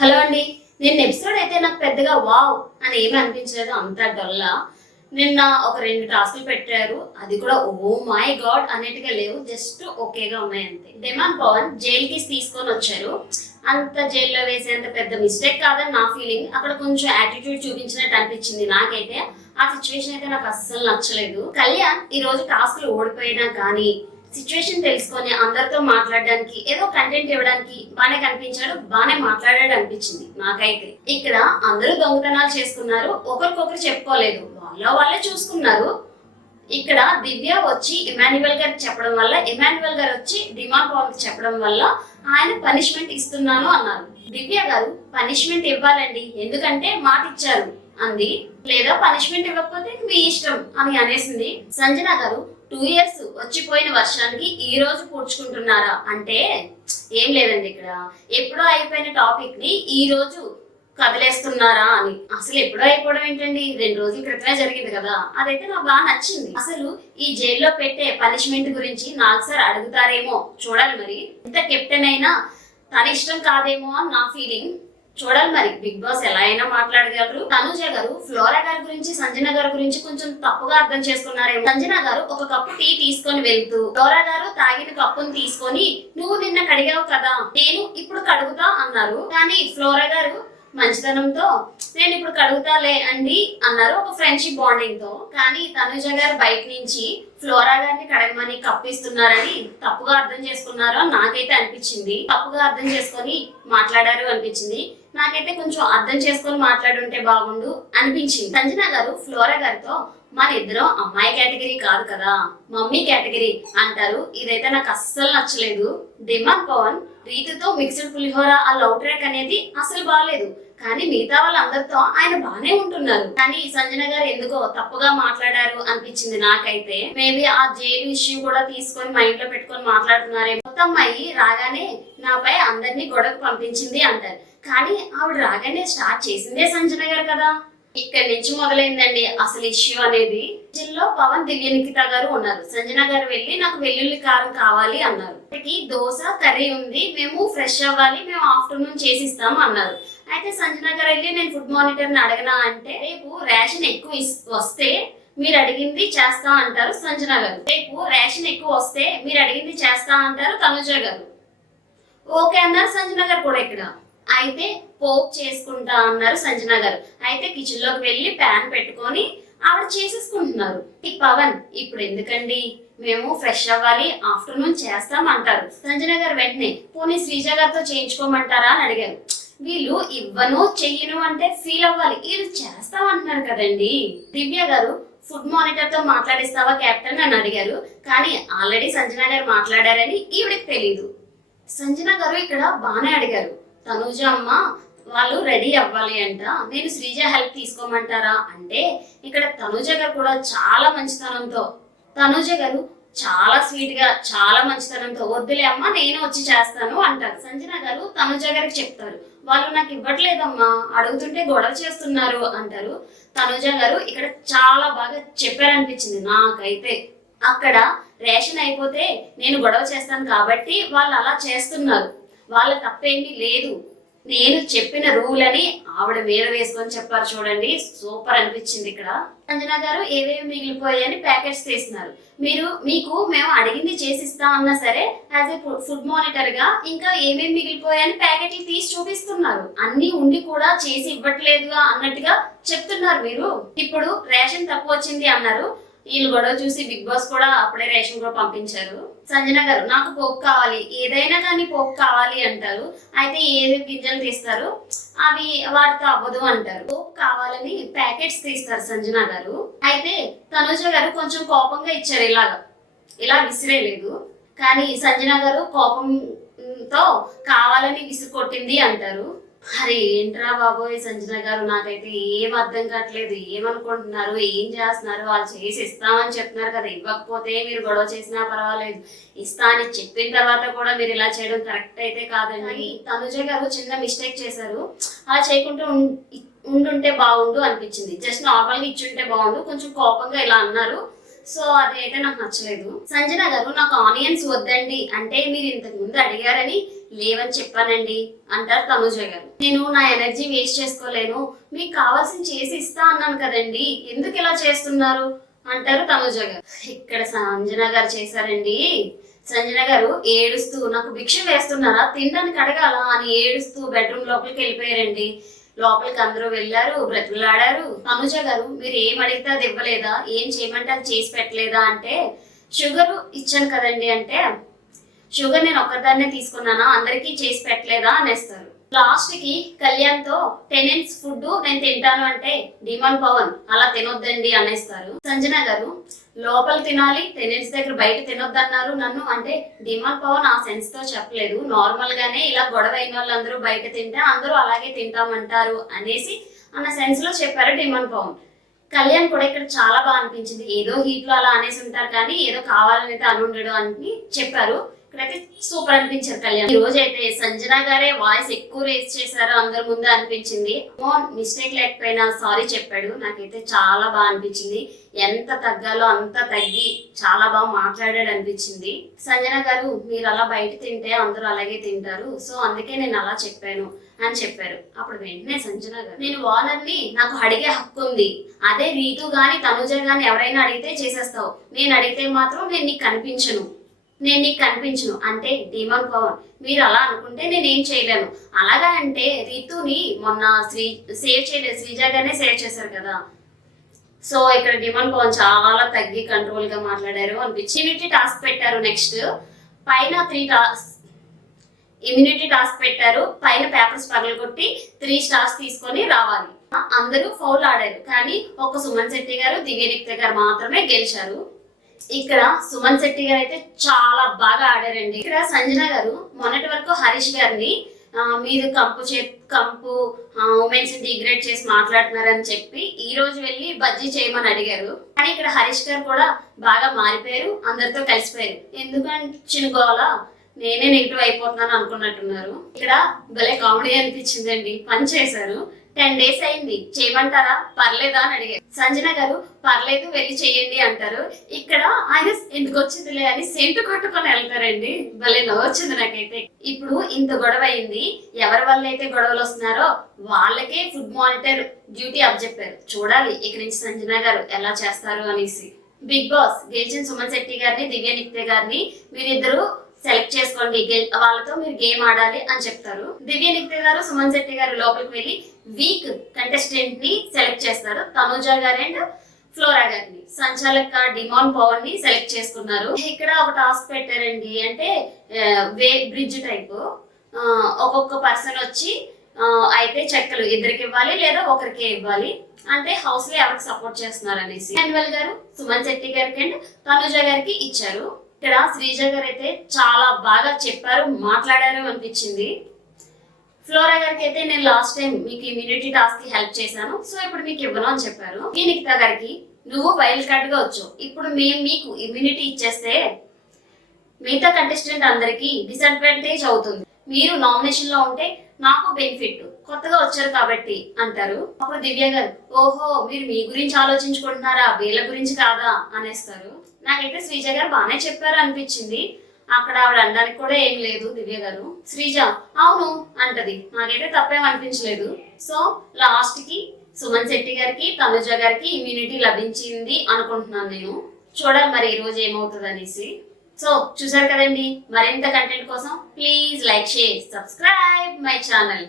Hello అండి. నిన్న episode అయితే నాకు పెద్దగా వావ్ అని ఏమీ అనిపించలేదు, అంతా డొల్లా. నిన్న ఒక 2 టాస్క్లు పెట్టారు, అది కూడా ఓ మై గాడ్ అనేట్టుగా లేవు, జస్ట్ ఓకేగా ఉన్నాయి అంతే. డిమాండ్ పవన్ జైలుకి తీసుకొని వచ్చారు, అంత జైల్లో వేసేంత పెద్ద మిస్టేక్ కాదని నా ఫీలింగ్. అక్కడ కొంచెం యాటిట్యూడ్ చూపించినట్టు అనిపించింది నాకైతే. ఆ సిచ్యువేషన్ అయితే నాకు అస్సలు నచ్చలేదు. కళ్యాణ్ ఈ రోజు టాస్క్లు ఓడిపోయినా కానీ సిచ్యువేషన్ తెలుసుకొని అందరితో మాట్లాడడానికి, ఏదో కంటెంట్ ఇవ్వడానికి బానే కనిపించాడు, బానే మాట్లాడాడు అనిపించింది నాకైతే. ఇక్కడ అందరూ దొంగతనాలు చేసుకున్నారు, ఒకరికొకరు చెప్పుకోలేదు, వాళ్ళే చూసుకున్నారు. ఇక్కడ దివ్య వచ్చి ఇమాన్యువల్ గారికి చెప్పడం వల్ల, ఇమాన్యువల్ గారు వచ్చి డిమాండ్ పవన్ కి చెప్పడం వల్ల ఆయన పనిష్మెంట్ ఇస్తున్నాను అన్నారు. దివ్య గారు పనిష్మెంట్ ఇవ్వాలండి, ఎందుకంటే మాట ఇచ్చారు అంది. లేదా పనిష్మెంట్ ఇవ్వకపోతే మీ ఇష్టం అని అనేసింది. సంజన గారు 2 years వచ్చిపోయిన వర్షానికి ఈ రోజు పూడ్చుకుంటున్నారా అంటే ఏం లేదండి, ఇక్కడ ఎప్పుడో అయిపోయిన టాపిక్ ని ఈ రోజు కదిలేస్తున్నారా అని. అసలు ఎప్పుడో అయిపోవడం ఏంటండి, 2 రోజుల క్రితమే జరిగింది కదా. అదైతే నాకు బాగా నచ్చింది. అసలు ఈ జైల్లో పెట్టే పనిష్మెంట్ గురించి నాకు సార్ అడుగుతారేమో చూడాలి. మరి ఇంత కెప్టెన్ అయినా తన ఇష్టం కాదేమో అని నా ఫీలింగ్. చూడాలి మరి బిగ్ బాస్ ఎలా అయినా మాట్లాడగలరు. తనుజ గారు ఫ్లోరా గారి గురించి, సంజన గారి గురించి కొంచెం తప్పుగా అర్థం చేసుకున్నారేమో. సంజన గారు ఒక కప్పు టీ తీసుకొని వెళ్తూ ఫ్లోరా గారు తాగిన కప్పును తీసుకొని నువ్వు నిన్న కడిగావు కదా, నేను ఇప్పుడు కడుగుతా అన్నారు. కానీ ఫ్లోరా గారు మంచితనంతో నేను ఇప్పుడు కడుగుతాలే అండి అన్నారు, ఒక ఫ్రెండ్షిప్ బాండింగ్ తో. కానీ తనుజ గారు బయట నుంచి ఫ్లోరా గారిని కడగమని కప్పిస్తున్నారని తప్పుగా అర్థం చేసుకున్నారు అని నాకైతే అనిపించింది. తప్పుగా అర్థం చేసుకొని మాట్లాడారు అనిపించింది నాకైతే. కొంచెం అర్థం చేసుకొని మాట్లాడుంటే బాగుండు అనిపించింది. సంజన గారు ఫ్లోరా గారితో మన ఇద్దరం అమ్మాయి కేటగిరీ కాదు కదా, మమ్మీ కేటగిరీ అంటారు, ఇదైతే నాకు అస్సలు నచ్చలేదు. డిమాండ్ పవన్ రీతితో మిక్స్డ్ పులిహోర ఆ లవ్ ట్రాక్ అనేది అసలు బాగాలేదు, కానీ మిగతా వాళ్ళందరితో ఆయన బానే ఉంటున్నారు. కానీ సంజన గారు ఎందుకో తప్పుగా మాట్లాడారు అనిపించింది నాకైతే. మేబీ ఆ జైలు ఇష్యూ కూడా తీసుకొని మైండ్ లో పెట్టుకొని మాట్లాడుతున్నారే. మొత్తం అమ్మాయి రాగానే నాపై అందరినీ గొడవకు పంపించింది అంటారు, కానీ ఆవిడ రాగానే స్టార్ట్ చేసిందే సంజన గారు కదా. ఇక్కడి నుంచి మొదలైందండి అసలు ఇష్యూ అనేది. జిల్లో పవన్, దివ్య నిఖిత గారు ఉన్నారు. సంజన గారు వెళ్ళి నాకు వెల్లుల్లి కారం కావాలి అన్నారు. దోశ కర్రీ ఉంది, మేము ఫ్రెష్ అవ్వాలి, మేము ఆఫ్టర్నూన్ చేసిస్తాము అన్నారు. అయితే సంజన గారు వెళ్ళి నేను ఫుడ్ మానిటర్ ని అడగనా అంటే రేపు రేషన్ ఎక్కువ వస్తే మీరు అడిగింది చేస్తా అంటారు సంజన గారు. రేపు రేషన్ ఎక్కువ వస్తే మీరు అడిగింది చేస్తా అంటారు తనుజ గారు. ఓకే అన్నారు సంజన గారు కూడా. ఇక్కడ అయితే పోప్ చేసుకుంటా అన్నారు సంజన గారు. అయితే కిచెన్ లోకి వెళ్ళి ప్యాన్ పెట్టుకొని ఆవిడ చేసేసుకుంటున్నారు. ఈ పవన్ ఇప్పుడు ఎందుకండి, మేము ఫ్రెష్ అవ్వాలి, ఆఫ్టర్నూన్ చేస్తాం అంటారు. సంజన గారు వెంటనే పోనీ శ్రీజ గారితో చేయించుకోమంటారా అని అడిగారు. వీళ్ళు ఇవ్వను చెయ్యను అంటే ఫీల్ అవ్వాలి, వీళ్ళు చేస్తాం అంటున్నారు కదండి. దివ్య గారు ఫుడ్ మానిటర్ తో మాట్లాడిస్తావా కెప్టెన్ అని అడిగారు, కానీ ఆల్రెడీ సంజన గారు మాట్లాడారని ఈవిడికి తెలీదు. సంజన గారు ఇక్కడ బానే అడిగారు, తనుజ అమ్మ వాళ్ళు రెడీ అవ్వాలి అంట, నేను శ్రీజ హెల్ప్ తీసుకోమంటారా అంటే ఇక్కడ తనుజ గారు కూడా చాలా మంచితనంతో, తనుజ గారు చాలా స్వీట్ గా చాలా మంచితనంతో వద్దులే అమ్మా నేను వచ్చి చేస్తాను అంటారు. సంజన గారు తనుజ గారికి చెప్తారు, వాళ్ళు నాకు ఇవ్వట్లేదమ్మా, అడుగుతుంటే గొడవ చేస్తున్నారు అంటారు. తనుజ గారు ఇక్కడ చాలా బాగా చెప్పారనిపించింది నాకైతే. అక్కడ రేషన్ అయిపోతే నేను గొడవ చేస్తాను కాబట్టి వాళ్ళు అలా చేస్తున్నారు, వాళ్ళ తప్పేమీ లేదు, నేను చెప్పిన రూల్ అని ఆవిడ మీద వేసుకొని చెప్పారు. చూడండి సూపర్ అనిపించింది. ఇక్కడ సంజన గారు ఏవేవి మిగిలిపోయాయని ప్యాకెట్స్ తీస్తున్నారు. మీకు మేము అడిగింది చేసిస్తా అన్నా సరే యాజ్ ఏ ఫుడ్ మానిటర్ గా ఇంకా ఏమేమి మిగిలిపోయాయని ప్యాకెట్లు తీసి చూపిస్తున్నారు. అన్ని ఉండి కూడా చేసి ఇవ్వట్లేదుగా అన్నట్టుగా చెప్తున్నారు. మీరు ఇప్పుడు రేషన్ తక్కువ వచ్చింది అన్నారు, వీళ్ళు గొడవ చూసి బిగ్ బాస్ కూడా అప్పుడే రేషన్ కూడా పంపించారు. సంజన గారు నాకు పోపు కావాలి, ఏదైనా కానీ పోపు కావాలి అంటారు. అయితే ఏది గింజలు తీస్తారు, అవి వాటితో అవ్వదు అంటారు. పోపు కావాలని ప్యాకెట్స్ తీస్తారు సంజన గారు. అయితే తనుజ గారు కొంచెం కోపంగా ఇచ్చారు, ఇలా విసిరేలేదు. కానీ సంజన గారు కోపంతో కావాలని విసిరి కొట్టింది అంటారు. అరే ఏంట్రా బాబోయ్ సంజన గారు, నాకైతే ఏం అర్థం కావట్లేదు, ఏమనుకుంటున్నారు, ఏం చేస్తున్నారు, వాళ్ళు చేసి ఇస్తామని చెప్తున్నారు కదా, ఇవ్వకపోతే మీరు గొడవ చేసినా పర్వాలేదు, ఇస్తా అని చెప్పిన తర్వాత కూడా మీరు ఇలా చేయడం కరెక్ట్ అయితే కాదండి. తనుజ గారు చిన్న మిస్టేక్ చేశారు, అలా చేయకుండా ఉండుంటే బాగుండు అనిపించింది. జస్ట్ నార్మల్ గా ఇచ్చుంటే బాగుండు, కొంచెం కోపంగా ఇలా అన్నారు. సో అది అయితే నాకు నచ్చలేదు. సంజన గారు నాకు ఆనియన్స్ వద్దండి అంటే మీరు ఇంతకు ముందు అడిగారని లేవని చెప్పానండి అంటారు తనుజ గారు. నేను నా ఎనర్జీ వేస్ట్ చేసుకోలేను, మీకు కావాల్సింది చేసి ఇస్తా అన్నాను కదండి, ఎందుకు ఇలా చేస్తున్నారు అంటారు తనుజ గారు. ఇక్కడ సంజన గారు చేశారండి. సంజన గారు ఏడుస్తూ నాకు భిక్ష వేస్తున్నారా, తినడానికి అడగాల అని ఏడుస్తూ బెడ్రూమ్ లోపలికి వెళ్ళిపోయారండి. లోపలికి అందరూ వెళ్ళారు, బ్రతిమలాడారు. తనుజ గారు మీరు ఏం అడిగితే అది ఇవ్వలేదా, ఏం చేయమంటే అది చేసి పెట్టలేదా అంటే, షుగర్ ఇచ్చాను కదండి అంటే, షుగర్ నేను ఒక్కదాన్నే తీసుకున్నానా, అందరికీ చేసి పెట్టలేదా అనేస్తారు. లాస్ట్ కి కళ్యాణ్ తో టెనెంట్స్ ఫుడ్ నేను తింటాను అంటే, డిమాండ్ పవన్ అలా తినొద్దండి అనేస్తారు. సంజన గారు లోపల తినాలి, టెనెంట్స్ దగ్గర బయట తినొద్దన్నారు నన్ను అంటే, డిమాండ్ పవన్ ఆ సెన్స్ తో చెప్పలేదు, నార్మల్ గానే ఇలా గొడవ అయిన వాళ్ళందరూ బయట తింటే అందరూ అలాగే తింటామంటారు అనేసి అన్న సెన్స్ లో చెప్పారు డిమాండ్ పవన్. కళ్యాణ్ కూడా ఇక్కడ చాలా బాగా అనిపించింది. ఏదో హీట్ లో అలా అనేసి ఉంటారు కానీ ఏదో కావాలని అయితే అని ఉండడు అని చెప్పారు. ఇక్కడైతే సూపర్ అనిపించారు కళ్యాణ్. ఈ రోజు అయితే సంజన గారే వాయిస్ ఎక్కువ రేస్ చేశారు అందరి ముందు అనిపించింది. మిస్టేక్ లేకపోయినా సారీ చెప్పాడు, నాకైతే చాలా బాగా అనిపించింది. ఎంత తగ్గాలో అంత తగ్గి చాలా బాగా మాట్లాడాడు అనిపించింది. సంజన గారు మీరు అలా బయట తింటే అందరూ అలాగే తింటారు, సో అందుకే నేను అలా చెప్పాను అని చెప్పారు. అప్పుడు వెంటనే సంజన గారు నేను ఓనర్ని, నాకు అడిగే హక్కు ఉంది, అదే రీతు గాని తనుజ గాని ఎవరైనా అడిగితే చేసేస్తావు, నేను అడిగితే మాత్రం నేను నీకు కనిపించను అంటే డిమాండ్ పవన్ మీరు అలా అనుకుంటే నేనేం చేయలేను. అలాగా అంటే రీతుని మొన్న సేవ్ చేయలేదు, శ్రీజాగానే సేవ్ చేశారు కదా. సో ఇక్కడ డిమాండ్ పవన్ చాలా తగ్గి కంట్రోల్ గా మాట్లాడారు అనిపించి ఇమ్యూనిటీ టాస్క్ పెట్టారు. నెక్స్ట్ పైన 3 ఇమ్యూనిటీ టాస్క్ పెట్టారు. పైన పేపర్స్ పగలగొట్టి 3 స్టార్స్ తీసుకొని రావాలి. అందరూ ఫౌల్ ఆడారు కానీ ఒక్క సుమన్ శెట్టి గారు, దివ్యనిక్త గారు మాత్రమే గెలిచారు. ఇక్కడ సుమన్ శెట్టి గారు అయితే చాలా బాగా ఆడారండి. ఇక్కడ సంజన గారు మొన్నటి వరకు హరీష్ గారిని మీరు కంపు ఉమెన్స్ డిగ్రేడ్ చేసి మాట్లాడుతున్నారని చెప్పి ఈ రోజు వెళ్ళి బజ్జీ చేయమని అడిగారు. కానీ ఇక్కడ హరీష్ గారు కూడా బాగా మారిపోయారు, అందరితో కలిసిపోయారు. ఎందుకంటే చిన్నగోళ నేనే నెగిటివ్ అయిపోతున్నాను అనుకున్నట్టున్నారు. ఇక్కడ భలే కామెడీ అనిపించిందండి, పని చేశారు. 10 days అయింది, చేయమంటారా పర్లేదా అని అడిగారు. సంజన గారు పర్లేదు వెళ్ళి చెయ్యండి అంటారు. ఇక్కడ ఆయన ఎందుకు వచ్చిందిలే అని సెంటు కొట్టుకొని వెళ్తారండి. భలే నవ్వొచ్చింది నాకైతే. ఇప్పుడు ఇంత గొడవ అయింది, ఎవరి వల్ల అయితే గొడవలు వస్తున్నారో వాళ్ళకే ఫుడ్ మానిటర్ డ్యూటీ అప్పచెప్పారు. చూడాలి ఇక నుంచి సంజన గారు ఎలా చేస్తారు అనేసి. బిగ్ బాస్ గెలిచిన సుమన్ శెట్టి గారిని, దివ్యనిక్త గారిని మీరిద్దరు సెలెక్ట్ చేసుకోండి, వాళ్ళతో మీరు గేమ్ ఆడాలి అని చెప్తారు. దివ్యనిక్త గారు, సుమన్ శెట్టి గారు లోపలికి వెళ్ళి వీక్ కంటెస్టెంట్ ని సెలెక్ట్ చేస్తారు. తనుజ గారు అండ్ ఫ్లోరా గారిని, సంచాలక డిమాండ్ పవన్ ని సెలెక్ట్ చేసుకున్నారు. ఇక్కడ ఒక టాస్క్ పెట్టారండి, అంటే బ్రిడ్జ్ టైప్, ఒక్కొక్క పర్సన్ వచ్చి అయితే చెక్కలు ఇద్దరికి ఇవ్వాలి లేదా ఒకరికే ఇవ్వాలి అంటే హౌస్ లో ఎవరికి సపోర్ట్ చేస్తున్నారు అనేసి అన్వల్ గారు సుమన్ శెట్టి గారికి అండ్ తనుజ గారికి ఇచ్చారు. ఇక్కడ శ్రీజ గారు అయితే చాలా బాగా చెప్పారు, మాట్లాడారు అనిపించింది. ఫ్లోరా గారికి అయితే నేను లాస్ట్ టైం మీకు ఇమ్యూనిటీ టాస్క్ కి హెల్ప్ చేశాను, సో ఇప్పుడు మీకు ఇవ్వను అని చెప్పారు. నిఖిత గారికి నువ్వు వైల్డ్ కార్డ్ గా వచ్చు, ఇప్పుడు మేము మీకు ఇమ్యూనిటీ ఇచ్చేస్తే మిగతా కంటెస్టెంట్ అందరికి డిసడ్వాంటేజ్ అవుతుంది, మీరు నామినేషన్ లో ఉంటే నాకు బెనిఫిట్, కొత్తగా వచ్చారు కాబట్టి అంటారు. అప్పుడు దివ్య గారు ఓహో మీరు మీ గురించి ఆలోచించుకుంటున్నారా, వీళ్ళ గురించి కాదా అనేస్తారు. నాకైతే శ్రీజ గారు బాగానే చెప్పారు అనిపించింది. అక్కడ ఆవిడ అనడానికి కూడా ఏం లేదు. దివ్య గారు శ్రీజ అవును అంటది, నాకైతే తప్పేం అనిపించలేదు. సో లాస్ట్ కి సుమన్ శెట్టి గారికి, తనుజ గారికి ఇమ్యూనిటీ లభించింది అనుకుంటున్నాను నేను. చూడాలి మరి ఈ రోజు ఏమవుతుంది అనేసి. సో చూసారు కదండి, మరింత కంటెంట్ కోసం please like, share, subscribe my channel.